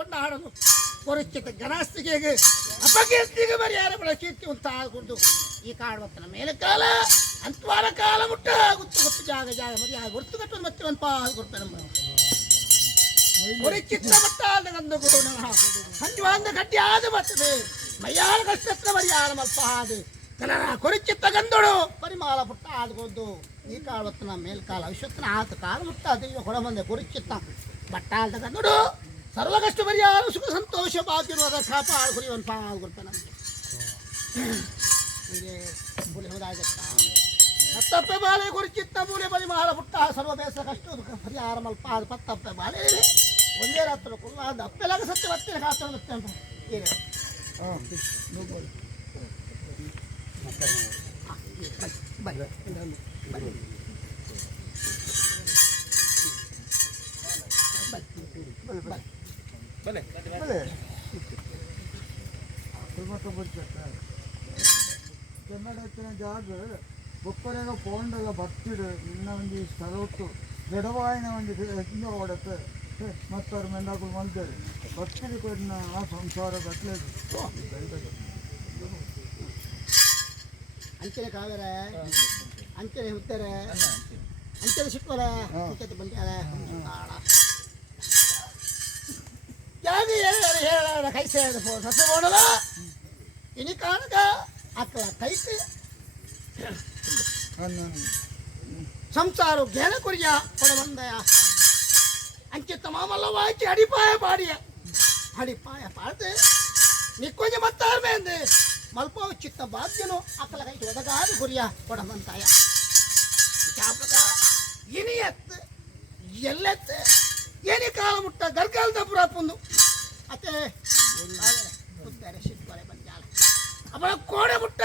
ಕೊಂಡಾಡೋದು ಕೊರಚಿತ ಗಣಾಸ್ತಿಗೆ ಅಪಕೀರ್ತಿಗೆ ಪರಿಹಾರಗಳ ಕೀರ್ತಿ ಉಂಟಾಗುವುದು ಈ ಕಾಡುವತ್ತನ ಮೇಲೆ ಕಾಲ ಅಂತವಾರ ಕಾಲ ಮುಟ್ಟ ಗುತ್ತು ಗುತ್ತು ಜಾಗ ಜಾಗ ಮರಿಯಾಗ ಗುರ್ತು ಕಟ್ಟು ಮತ್ತೆ ಒಂದು ಪಾಲ್ ಕೊಡ್ತಾನೆ ಕೊರಚಿತ್ತ ಮಟ್ಟಾದ ಗಂದು ಗುರು ಹಂಜುವಾಂದ ಗಡ್ಡಿ ಆದ ಬರ್ತದೆ ಮೈಯಾಳ ಕಷ್ಟತ್ರ ಪರಿಹಾರ ಮಲ್ಪ ಆದು ಕಲರ ಕೊರಚಿತ್ತ ಗಂದೊಡು ಪರಿಮಾಲ ಪುಟ್ಟ ಆದ್ಕೊಂಡು ಈ ಕಾಳುವತ್ತನ ಮೇಲ್ಕಾಲ ವಿಶ್ವತ್ತನ ಆತ ಕಾಲ ಮುಟ್ಟ ಅದು ಹೊರ ಬಂದೆ ಕೊರಚಿತ್ತ ಬಟ್ಟಾದ ಗಂದೊಡು ಸರ್ವ ಕಷ್ಟ ಪರಿಹಾರ ಸುಖ ಸಂತೋಷ ಬಾಕಿರುವುದ ಕಾಪಾಡು ಕುರಿಯವನ್ ಪಾಲ್ ಕೊಡ್ತಾನೆ ಬುಲೆ ಹೋದಾಗತ್ತ ಹತ್ತಪ್ಪೆ ಬಾಲೆ ಕುರಿಚಿತ್ತ ಮೂಲೆ ಪರಿಮಾಲ ಪುಟ್ಟ ಸರ್ವ ಬೇಸ ಕಷ್ಟ ದುಃಖ ಪರಿಹಾರ ಮಲ್ಪ ಅದು ಪತ್ತಪ್ಪೆ ಬಾಲೆ ಒಂದೇ ರಾತ್ರಿ ಕುಲ್ಲ ಅದು ಅಪ್ಪೆಲಾಗ ಸತ್ಯ ಬತ್ತಿನ ಕಾಸ್ತ ಮತ್ತೆ ಅಂತ ಏನು ಕನ್ನಡ ಜಾಗ ಬೊಕ್ಕರೆಗ ಪೋಂಡೆಲ್ಲ ಬತ್ತಿಡು ಇನ್ನ ಒಂದು ಸ್ಥಳ ಉಂಟು ಜಡವಾಯಿನ ಒಂದು ಹೆಜ್ಜೆ ಓಡತ್ತೆ ಮತ್ತವ್ರ ಮೆಂಡಾಗಳು ಮಲ್ತಾರೆ ಬತ್ತಿಡು ಕೊಡಿನ ಆ ಸಂಸಾರ ಬಟ್లేదు ಅಂಚನೆ ಕಾವೇರ ಅಂಚನೆ ಹುತ್ತಾರೆ ಅಂಚನೆ ಸಿಕ್ಕವರ ಟಿಕೆಟ್ ಬಂದ್ಯಾರ ಯಾಕೆ ಹೇಳ ಕೈ ಸೇರಿದ ಸತ್ತು ನೋಡಲ್ಲ ಇನಿ ಕಾಣಕ ಅಕ್ಕಳ ಕೈಸಿ ಸಂಸಾರ ಜ್ಞಾನ ಕೊರಿಯ ಕೊಡ ಬಂದಯ ಅಂಚಿತ್ತ ಮಾಮಲ್ಲ ವಾಕಿ ಅಡಿಪಾಯ ಪಾಡಿಯ ಅಡಿಪಾಯ ಪಾಡ್ದೆ ನಿಕ್ಕೊಂಜ ಮತ್ತಾರ್ಮೆ ಅಂದೆ ಮಲ್ಪ ಚಿತ್ತ ಬಾಧ್ಯನು ಅಕ್ಕಲ ಕೈ ಒದಗಾದು ಕೊರಿಯ ಕೊಡ ಬಂತಾಯ ಇನಿ ಎತ್ತು ಎಲ್ಲೆತ್ತು ಏನೇ ಕಾಲ ಮುಟ್ಟ ಗರ್ಗಾಲದ ಪುರ ಪುಂದು ಅತ್ತೆ ಸಿಕ್ಕರೆ ಬಂದಾಳ ಅವಳ ಕೋಡೆ ಮುಟ್ಟ